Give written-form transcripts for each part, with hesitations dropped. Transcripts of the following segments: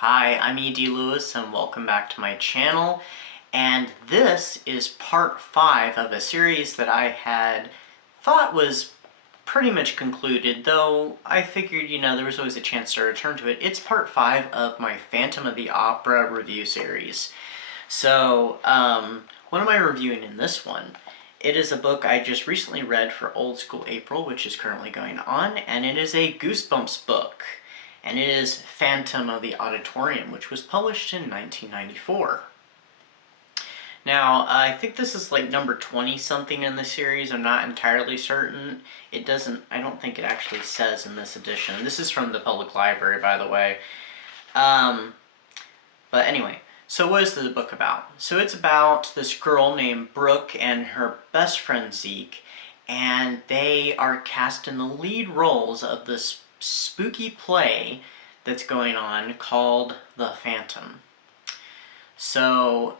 Hi, I'm E.D. Lewis and welcome back to my channel. And this is part 5 of a series that I had thought was pretty much concluded, though I figured, there was always a chance to return to it. It's part 5 of my Phantom of the Opera review series. So, what am I reviewing in this one? It is a book I just recently read for Old School April, which is currently going on, and it is a Goosebumps book. And it is Phantom of the Auditorium, which was published in 1994. Now, I think this is like number 20-something in the series. I'm not entirely certain. I don't think it actually says in this edition. This is from the public library, by the way. But anyway, so what is the book about? So it's about this girl named Brooke and her best friend Zeke, and they are cast in the lead roles of this spooky play that's going on called The Phantom. So,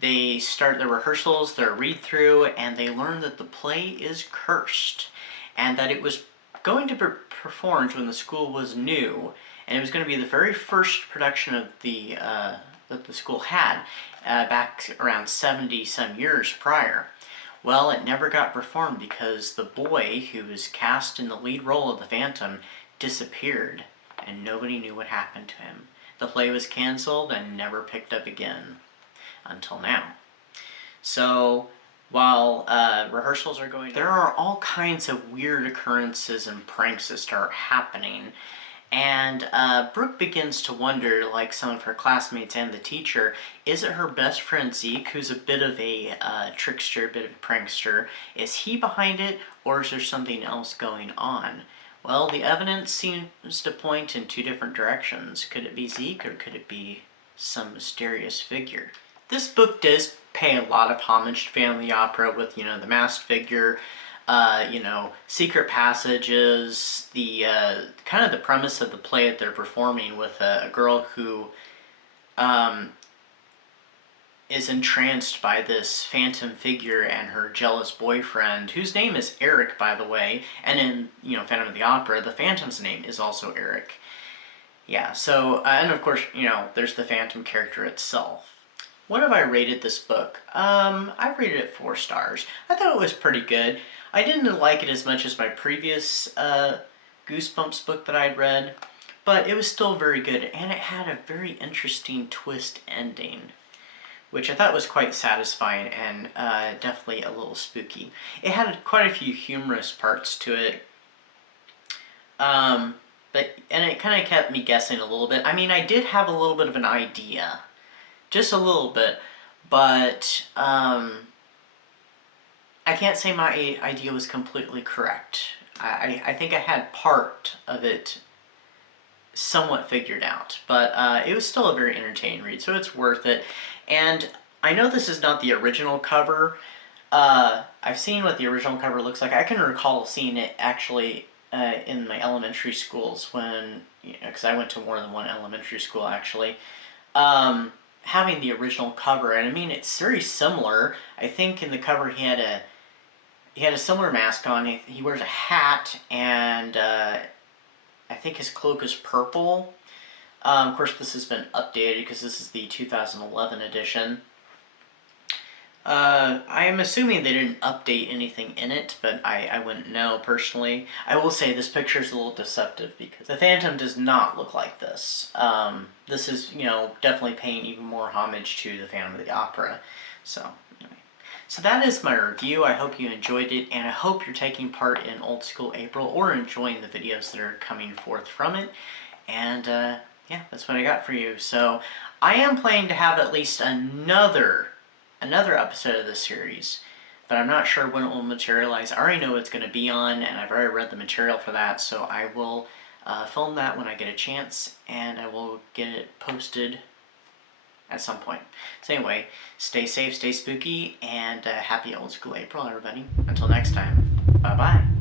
they start their rehearsals, their read-through, and they learn that the play is cursed, and that it was going to be performed when the school was new, and it was going to be the very first production of that the school had back around 70-some years prior. Well, it never got performed because the boy who was cast in the lead role of the Phantom disappeared, and nobody knew what happened to him. The play was canceled and never picked up again until now. So, while rehearsals are going on, there are all kinds of weird occurrences and pranks that start happening. And Brooke begins to wonder, like some of her classmates and the teacher, is it her best friend Zeke, who's a bit of a trickster, a bit of a prankster? Is he behind it, or is there something else going on? Well, the evidence seems to point in two different directions. Could it be Zeke, or could it be some mysterious figure? This book does pay a lot of homage to Phantom of the Opera with, the masked figure, secret passages, the kind of the premise of the play that they're performing with a girl who is entranced by this phantom figure and her jealous boyfriend, whose name is Eric, by the way, and in, Phantom of the Opera, the Phantom's name is also Eric. Yeah, so, and of course, there's the Phantom character itself. What have I rated this book? I rated it 4 stars. I thought it was pretty good. I didn't like it as much as my previous Goosebumps book that I'd read, but it was still very good, and it had a very interesting twist ending, which I thought was quite satisfying and definitely a little spooky. It had quite a few humorous parts to it, and it kind of kept me guessing a little bit. I mean, I did have a little bit of an idea, just a little bit, but I can't say my idea was completely correct. I think I had part of it somewhat figured out, but it was still a very entertaining read, so it's worth it. And I know this is not the original cover. I've seen what the original cover looks like. I can recall seeing it actually in my elementary schools when, because I went to more than one elementary school actually. Having the original cover, and I mean, it's very similar. I think in the cover he had a similar mask on. He wears a hat, and I think his cloak is purple. Of course, this has been updated because this is the 2011 edition. I am assuming they didn't update anything in it, but I wouldn't know personally. I will say this picture is a little deceptive because the Phantom does not look like this. This is, definitely paying even more homage to the Phantom of the Opera. So, anyway. So that is my review. I hope you enjoyed it, and I hope you're taking part in Old School April or enjoying the videos that are coming forth from it. And, yeah, that's what I got for you. So, I am planning to have at least another episode of this series, but I'm not sure when it will materialize. I already know what it's going to be on, and I've already read the material for that, so I will film that when I get a chance, and I will get it posted at some point. So anyway, stay safe, stay spooky, and happy Old School April, everybody. Until next time, bye-bye.